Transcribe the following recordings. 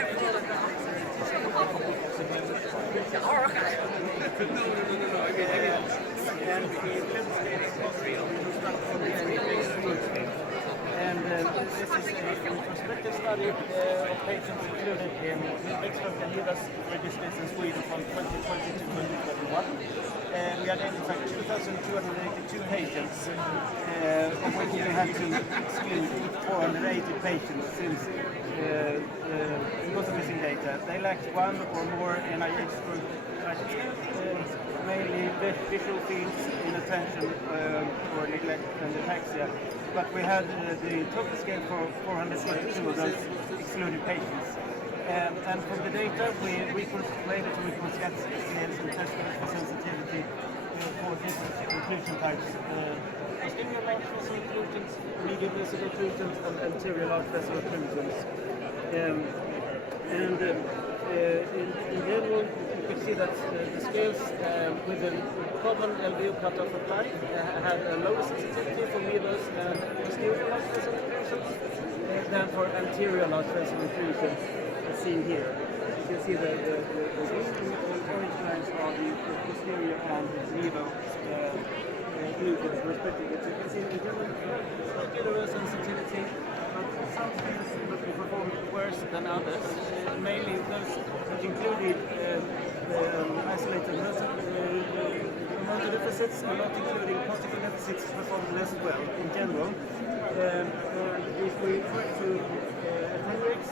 This is a prospective study of patients included in ESOC and MIVAS registries in Sweden from 2020 to 2021. We identified 2,282 patients, of which we had to exclude 480 patients since because of missing data. They lacked one or more NIH group mainly visual fields, inattention or neglect and ataxia. But we had the total scale for 422 of those excluded patients. And from the data, we were able to reconstruct scales and test for sensitivity for different inclusion types. Posterior large vessel occlusions, medial vessel occlusions, and anterior large vessel occlusions. In general, you can see that the scales with the common LVO cutoff applied had a lower sensitivity for MIVAS and posterior large vessel occlusions than for anterior large vessel occlusions, as seen here. You can see the green and orange lines are the posterior and MIVAS occlusions respectively. So you can see in general, lower sensitivity. Some scales performed worse than others, mainly those which included isolated motor deficits and not including postural deficits performed less well in general. If we try to attenuate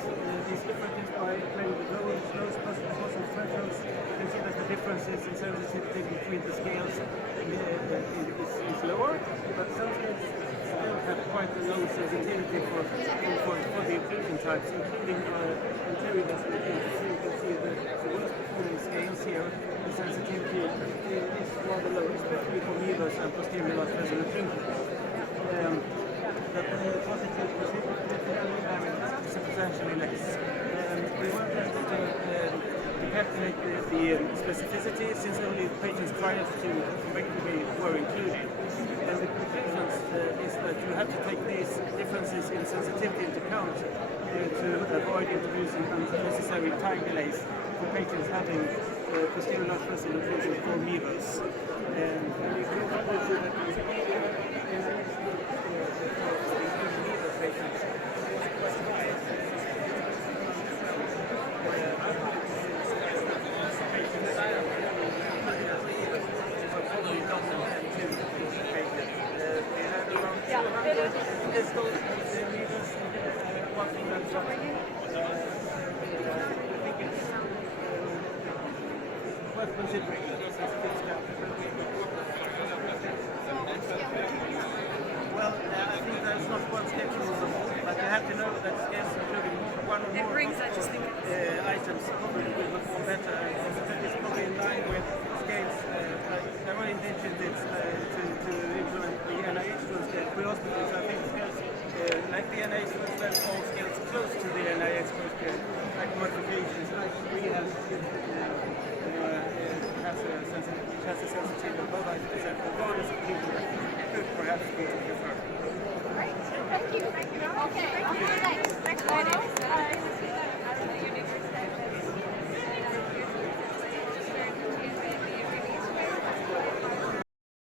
these differences by playing with lowest possible thresholds, you can see that the differences in sensitivity between the scales is lower, but some scales still have quite a low sensitivity for the inclusion types, including anterior vessel occlusions. So you can see the worst performing scales here, the sensitivity is rather low, especially for MIVAS and posterior large vessel occlusions. But positive is substantially less. We weren't able to calculate the specificity since only patients prior to correctly were included. And the conclusions is that you have to take these differences in sensitivity into account to avoid introducing unnecessary time delays for patients having posterior large vessel occlusions for MIVAS. Worth considering. Well, I think there's not one scale for them all, but you have to know that scales including one or more items probably will perform better. It's probably in line with scales. There are intentions to implement the NIH scale for hospitals. I think scales like the NIH scale, all scales close to the NIH scale, like modifications, like we have. Has a sensitivity of about 90%, regardless of could perhaps be preferred. Great. Thank you. Okay. On to the next. Next one.